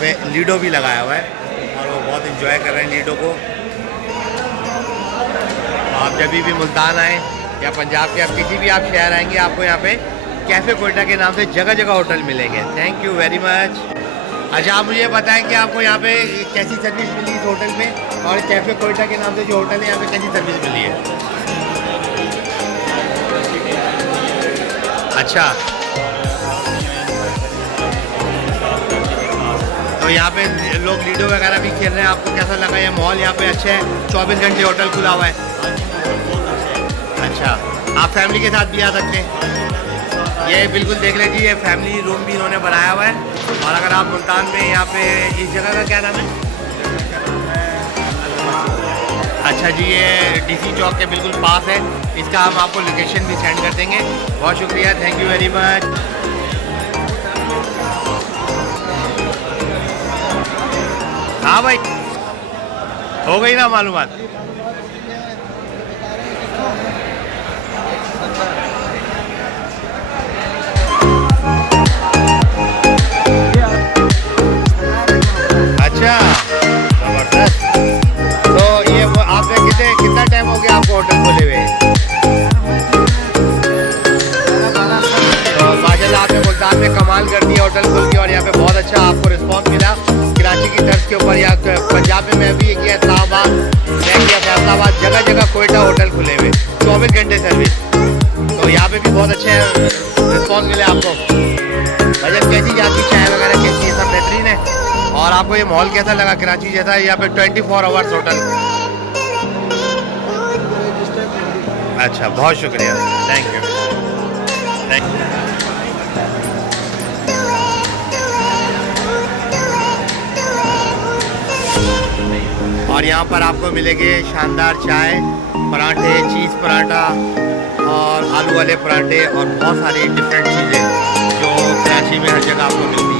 पे लीडो भी लगाया हुआ है और वो बहुत इंजॉय कर रहे हैं लीडो को। आप जब भी मुल्तान आएँ या पंजाब के आप किसी भी आप शहर आएंगे, आपको यहाँ पे कैफ़े कोयटा के नाम से जगह जगह होटल मिलेंगे। Thank you very much. अच्छा, आप मुझे बताएं कि आपको यहाँ पे कैसी सर्विस मिली इस होटल में, और कैफ़े कोयटा के नाम से जो होटल है यहाँ पे कैसी सर्विस मिली है? अच्छा, तो यहाँ पे लोग लीडो वगैरह भी खेल रहे हैं, आपको कैसा लगा ये माहौल? यहाँ पे अच्छा है, 24 घंटे होटल खुला हुआ है। अच्छा, आप फैमिली के साथ भी आ सकते हैं। ये बिल्कुल देख लीजिए, ये फैमिली रूम भी इन्होंने बनाया हुआ है। और अगर आप मुल्तान में यहाँ पे इस जगह का क्या नाम है? अच्छा जी, ये डीसी चौक के बिल्कुल पास है। इसका हम आपको लोकेशन भी सेंड कर देंगे। बहुत शुक्रिया, थैंक यू वेरी मच। हाँ भाई, हो गई ना मालूमात? अच्छा, ज़बरदस्त। तो ये आपने कितना टाइम हो गया आपको होटल खोले हुए? तो माशाल्लाह, आपने मुल्तान में कमाल कर दिया होटल खोल के, और यहाँ पे बहुत अच्छा आपको रिस्पॉन्स मिला। कराची की तर्ज के ऊपर या पंजाब में मैं भी किया, इस्लामाबाद मैं किया, फैसलाबाद, जगह जगह कोयटा होटल खुले हुए, 24 घंटे सर्विस। तो यहाँ पे भी बहुत अच्छे रिस्पॉन्स मिले आपको। भजन कैसी जाती, चाय वगैरह कैसी है? सब बेहतरीन है। और आपको ये मॉल कैसा लगा? कराची जैसा यहाँ पे 24 आवर्स होटल? अच्छा, बहुत शुक्रिया, थैंक यू, थैंक यू। और यहाँ पर आपको मिलेंगे शानदार चाय, पराठे, चीज़ पराठा और आलू वाले पराठे और बहुत सारी डिफरेंट चीज़ें जो कराची में हर जगह आपको मिलती हैं।